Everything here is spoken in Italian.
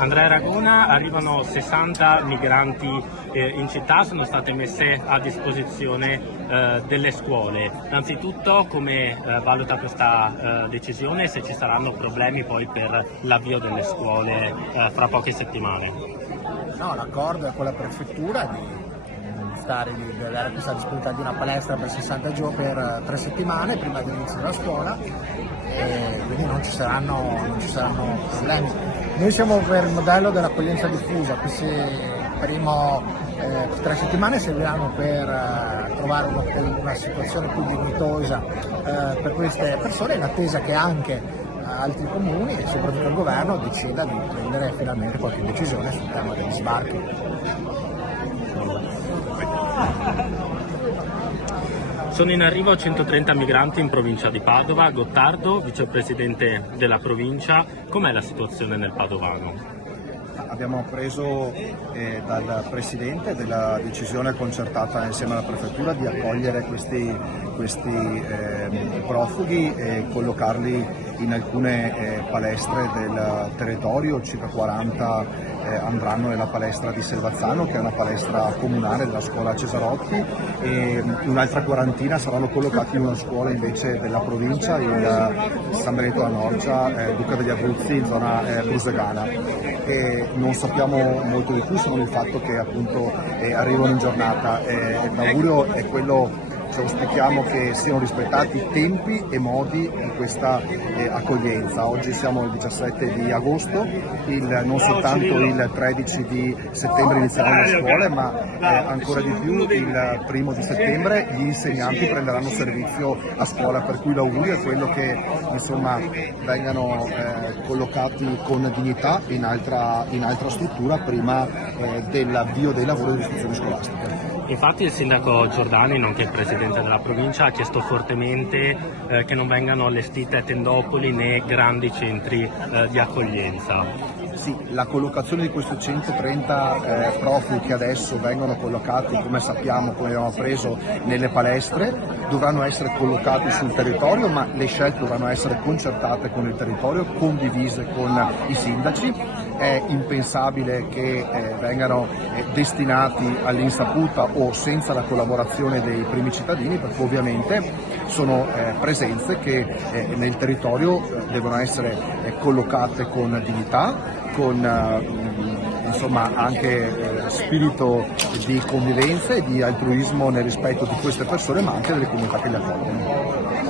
Andrea Ragona, arrivano 60 migranti in città, sono state messe a disposizione delle scuole. Innanzitutto come valuta questa decisione e se ci saranno problemi poi per l'avvio delle scuole fra poche settimane? No, l'accordo è con la prefettura di dare questa disponibilità di una palestra per 60 giorni per 3 settimane prima dell'inizio della scuola, e quindi non ci saranno problemi. Noi siamo per il modello dell'accoglienza diffusa, queste primo 3 settimane serviranno per trovare una situazione più dignitosa per queste persone, in attesa che anche altri comuni e soprattutto il governo decida di prendere finalmente qualche decisione sul tema degli sbarchi. Sono in arrivo 130 migranti in provincia di Padova. Gottardo, vicepresidente della provincia, com'è la situazione nel Padovano? Abbiamo appreso dal Presidente della decisione concertata insieme alla Prefettura di accogliere questi profughi e collocarli in alcune palestre del territorio. Circa 40 andranno nella palestra di Selvazzano, che è una palestra comunale della scuola Cesarotti, e un'altra quarantina saranno collocati in una scuola invece della provincia, il San Benedetto alla Norcia, Duca degli Abruzzi, in zona brusegana. E non sappiamo molto di più, se non il fatto che appunto arrivano in giornata. L'augurio è quello, auspichiamo che siano rispettati i tempi e modi di questa accoglienza. Oggi siamo il 17 di agosto, non soltanto il 13 di settembre inizieranno le scuole, ma ancora di più il 1° di settembre gli insegnanti prenderanno servizio a scuola, per cui l'augurio è quello che insomma vengano collocati con dignità in altra struttura prima dell'avvio dei lavori dell'istruzione scolastica. Infatti il sindaco Giordani, nonché il presidente della provincia, ha chiesto fortemente che non vengano allestite tendopoli né grandi centri di accoglienza. Sì, la collocazione di questi 130 profughi che adesso vengono collocati, come sappiamo, come abbiamo appreso, nelle palestre, dovranno essere collocati sul territorio, ma le scelte dovranno essere concertate con il territorio, condivise con i sindaci. È impensabile che vengano destinati all'insaputa o senza la collaborazione dei primi cittadini, perché ovviamente sono presenze che nel territorio devono essere collocate con dignità, con insomma anche spirito di convivenza e di altruismo nel rispetto di queste persone, ma anche delle comunità che le accolgono.